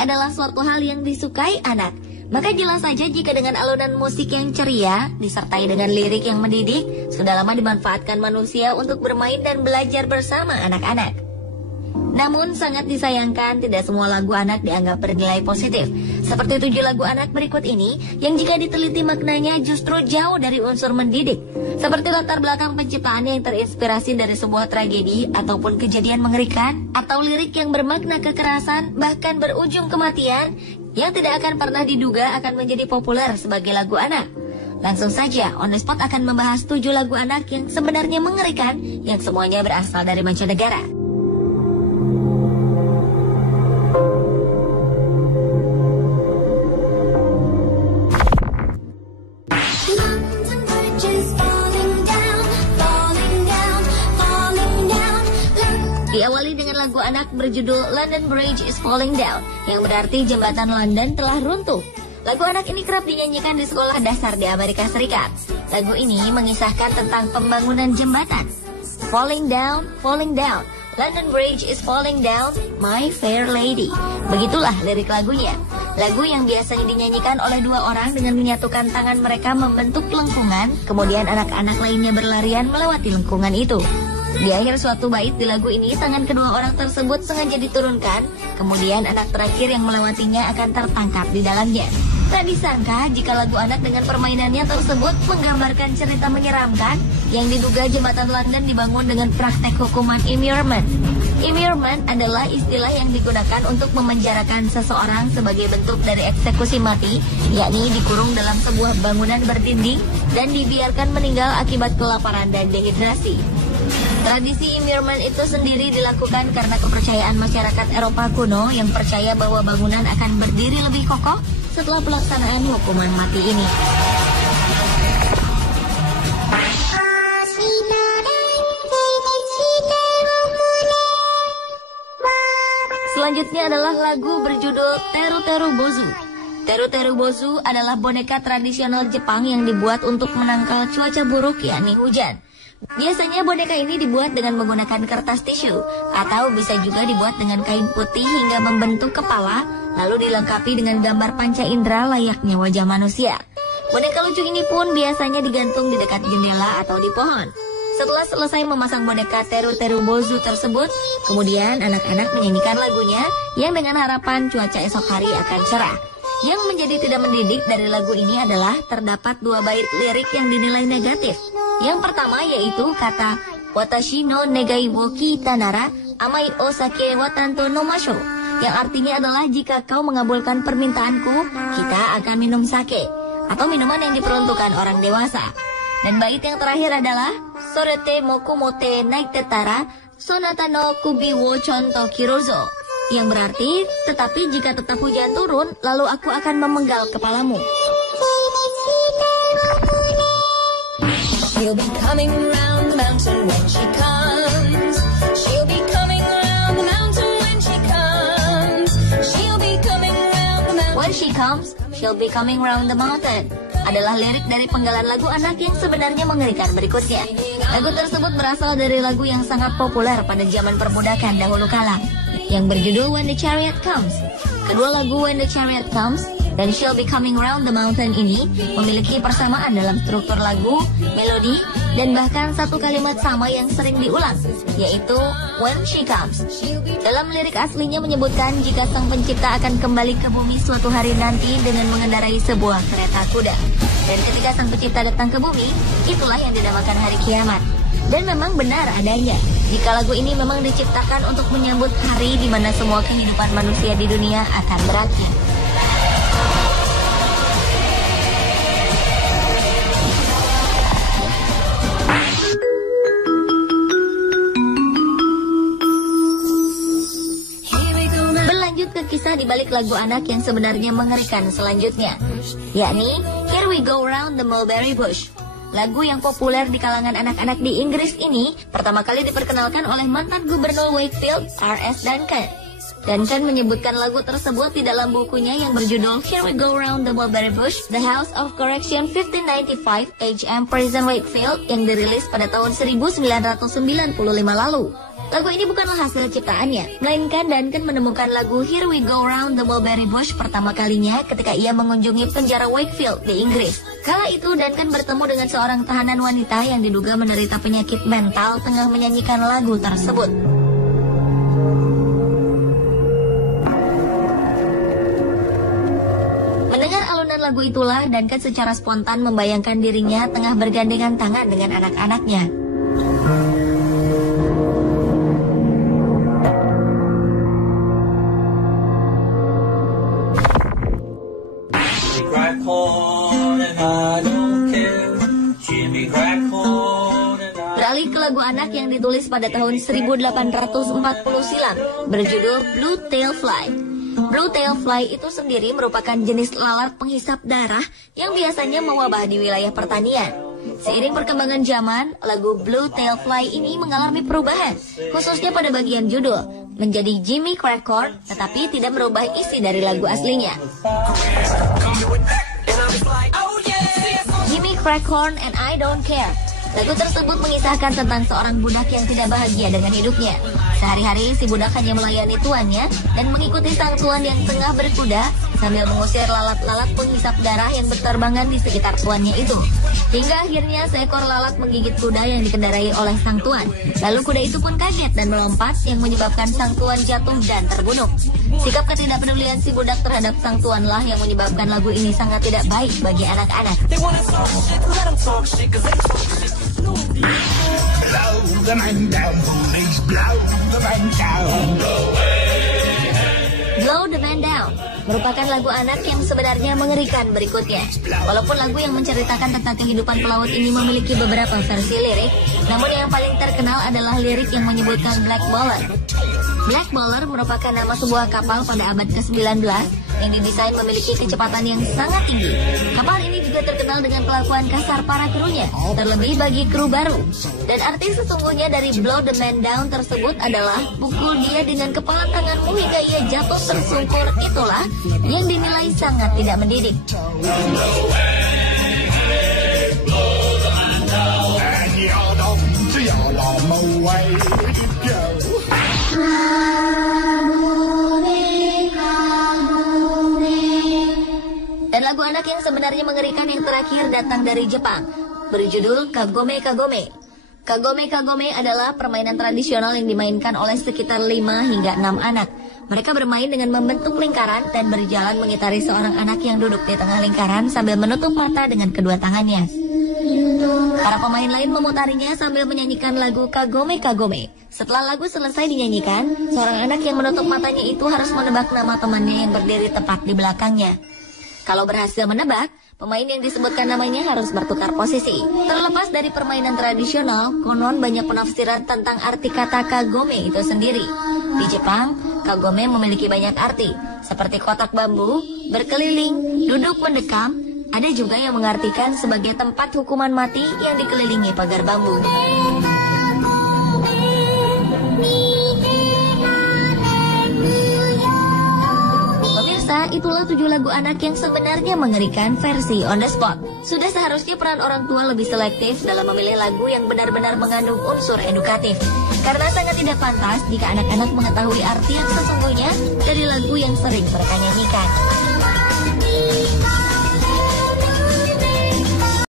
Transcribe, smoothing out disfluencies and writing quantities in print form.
adalah suatu hal yang disukai anak. Maka jelas saja jika dengan alunan musik yang ceria, disertai dengan lirik yang mendidik, sudah lama dimanfaatkan manusia untuk bermain dan belajar bersama anak-anak. Namun sangat disayangkan tidak semua lagu anak dianggap bernilai positif. Seperti 7 lagu anak berikut ini yang jika diteliti maknanya justru jauh dari unsur mendidik. Seperti latar belakang penciptaannya yang terinspirasi dari sebuah tragedi ataupun kejadian mengerikan, atau lirik yang bermakna kekerasan bahkan berujung kematian yang tidak akan pernah diduga akan menjadi populer sebagai lagu anak. Langsung saja On The Spot akan membahas 7 lagu anak yang sebenarnya mengerikan yang semuanya berasal dari mancanegara. Diawali dengan lagu anak berjudul London Bridge is Falling Down, yang berarti jembatan London telah runtuh. Lagu anak ini kerap dinyanyikan di sekolah dasar di Amerika Serikat. Lagu ini mengisahkan tentang pembangunan jembatan. Falling down, London Bridge is falling down, my fair lady. Begitulah lirik lagunya. Lagu yang biasanya dinyanyikan oleh 2 orang dengan menyatukan tangan mereka membentuk lengkungan, kemudian anak-anak lainnya berlarian melewati lengkungan itu. Di akhir suatu bait di lagu ini, tangan kedua orang tersebut sengaja diturunkan, kemudian anak terakhir yang melewatinya akan tertangkap di dalamnya. Tak disangka jika lagu anak dengan permainannya tersebut menggambarkan cerita menyeramkan yang diduga jembatan London dibangun dengan praktek hukuman immurement. Immurement adalah istilah yang digunakan untuk memenjarakan seseorang sebagai bentuk dari eksekusi mati, yakni dikurung dalam sebuah bangunan berdinding dan dibiarkan meninggal akibat kelaparan dan dehidrasi. Tradisi immurement itu sendiri dilakukan karena kepercayaan masyarakat Eropa kuno yang percaya bahwa bangunan akan berdiri lebih kokoh setelah pelaksanaan hukuman mati ini. Selanjutnya adalah lagu berjudul Teru Teru Bozu. Teru Teru Bozu adalah boneka tradisional Jepang yang dibuat untuk menangkal cuaca buruk, yakni hujan. Biasanya boneka ini dibuat dengan menggunakan kertas tisu, atau bisa juga dibuat dengan kain putih hingga membentuk kepala, lalu dilengkapi dengan gambar panca indera layaknya wajah manusia. Boneka lucu ini pun biasanya digantung di dekat jendela atau di pohon. Setelah selesai memasang boneka Teru Teru Bozu tersebut, kemudian anak-anak menyanyikan lagunya yang dengan harapan cuaca esok hari akan cerah. Yang menjadi tidak mendidik dari lagu ini adalah terdapat 2 bait lirik yang dinilai negatif. Yang pertama yaitu kata Watashi no negai wo kita nara amai osake wa tanto no masho, yang artinya adalah jika kau mengabulkan permintaanku, kita akan minum sake, atau minuman yang diperuntukkan orang dewasa. Dan bait yang terakhir adalah Sorete mokumote naitetara sonata no kubi wo chonto kirozo, yang berarti tetapi jika tetap hujan turun, lalu aku akan memenggal kepalamu. She'll be coming round the mountain when she comes. She'll be coming round the mountain when she comes. She'll be coming round the mountain. When she comes, she'll be coming round the mountain adalah lirik dari penggalan lagu anak yang sebenarnya mengerikan berikutnya. Lagu tersebut berasal dari lagu yang sangat populer pada zaman perbudakan dahulu kala, yang berjudul When the Chariot Comes. Kedua lagu When the Chariot Comes dan She'll Be Coming Round the Mountain ini memiliki persamaan dalam struktur lagu, melodi, dan bahkan satu kalimat sama yang sering diulang, yaitu When She Comes. Dalam lirik aslinya menyebutkan jika sang pencipta akan kembali ke bumi suatu hari nanti dengan mengendarai sebuah kereta kuda. Dan ketika sang pencipta datang ke bumi, itulah yang dinamakan hari kiamat. Dan memang benar adanya, jika lagu ini memang diciptakan untuk menyambut hari di mana semua kehidupan manusia di dunia akan berakhir. Kisah di balik lagu anak yang sebenarnya mengerikan selanjutnya, yakni Here We Go Round the Mulberry Bush. Lagu yang populer di kalangan anak-anak di Inggris ini pertama kali diperkenalkan oleh mantan gubernur Wakefield, R.S. Duncan. Duncan menyebutkan lagu tersebut di dalam bukunya yang berjudul Here We Go Round the Mulberry Bush, The House of Correction 1595, H.M. Prison Wakefield yang dirilis pada tahun 1995 lalu. Lagu ini bukanlah hasil ciptaannya, melainkan Duncan menemukan lagu Here We Go Round the Mulberry Bush pertama kalinya ketika ia mengunjungi penjara Wakefield di Inggris. Kala itu Duncan bertemu dengan seorang tahanan wanita yang diduga menderita penyakit mental tengah menyanyikan lagu tersebut. Mendengar alunan lagu itulah, Duncan secara spontan membayangkan dirinya tengah bergandengan tangan dengan anak-anaknya. Beralih ke lagu anak yang ditulis pada tahun 1840 silam, berjudul Blue Tail Fly. Blue Tail Fly itu sendiri merupakan jenis lalat penghisap darah yang biasanya mewabah di wilayah pertanian. Seiring perkembangan zaman, lagu Blue Tail Fly ini mengalami perubahan, khususnya pada bagian judul, menjadi Jimmy Crackcorn, tetapi tidak merubah isi dari lagu aslinya. Jimmy Crackcorn and I Don't Care. Lagu tersebut mengisahkan tentang seorang budak yang tidak bahagia dengan hidupnya. Sehari-hari si budak hanya melayani tuannya dan mengikuti sang tuan yang tengah berkuda sambil mengusir lalat-lalat penghisap darah yang berterbangan di sekitar tuannya itu. Hingga akhirnya seekor lalat menggigit kuda yang dikendarai oleh sang tuan. Lalu kuda itu pun kaget dan melompat yang menyebabkan sang tuan jatuh dan terbunuh. Sikap ketidakpedulian si budak terhadap sang tuanlah yang menyebabkan lagu ini sangat tidak baik bagi anak-anak. Blow the man down, police, blow the man down. Blow the Man Down merupakan lagu anak yang sebenarnya mengerikan berikutnya. Walaupun lagu yang menceritakan tentang kehidupan pelaut ini memiliki beberapa versi lirik, namun yang paling terkenal adalah lirik yang menyebutkan Black Bowler. Black Bowler merupakan nama sebuah kapal pada abad ke-19 yang didesain memiliki kecepatan yang sangat tinggi. Kapal ini juga terkenal dengan kelakuan kasar para krunya, terlebih bagi kru baru. Dan arti sesungguhnya dari Blow the Man Down tersebut adalah pukul dia dengan kepala tanganmu hingga ia jatuh tersungkur. Itulah yang dinilai sangat tidak mendidik. Dan lagu anak yang sebenarnya mengerikan yang terakhir datang dari Jepang, berjudul Kagome Kagome. Kagome Kagome adalah permainan tradisional yang dimainkan oleh sekitar 5 hingga 6 anak. Mereka bermain dengan membentuk lingkaran dan berjalan mengitari seorang anak yang duduk di tengah lingkaran sambil menutup mata dengan kedua tangannya. Para pemain lain memutarinya sambil menyanyikan lagu Kagome Kagome. Setelah lagu selesai dinyanyikan, seorang anak yang menutup matanya itu harus menebak nama temannya yang berdiri tepat di belakangnya. Kalau berhasil menebak, pemain yang disebutkan namanya harus bertukar posisi. Terlepas dari permainan tradisional, konon banyak penafsiran tentang arti kata kagome itu sendiri. Di Jepang, kagome memiliki banyak arti, seperti kotak bambu, berkeliling, duduk mendekam. Ada juga yang mengartikan sebagai tempat hukuman mati yang dikelilingi pagar bambu. Itulah 7 lagu anak yang sebenarnya mengerikan versi on the spot. Sudah seharusnya peran orang tua lebih selektif dalam memilih lagu yang benar-benar mengandung unsur edukatif. Karena sangat tidak pantas jika anak-anak mengetahui arti yang sesungguhnya dari lagu yang sering mereka nyanyikan.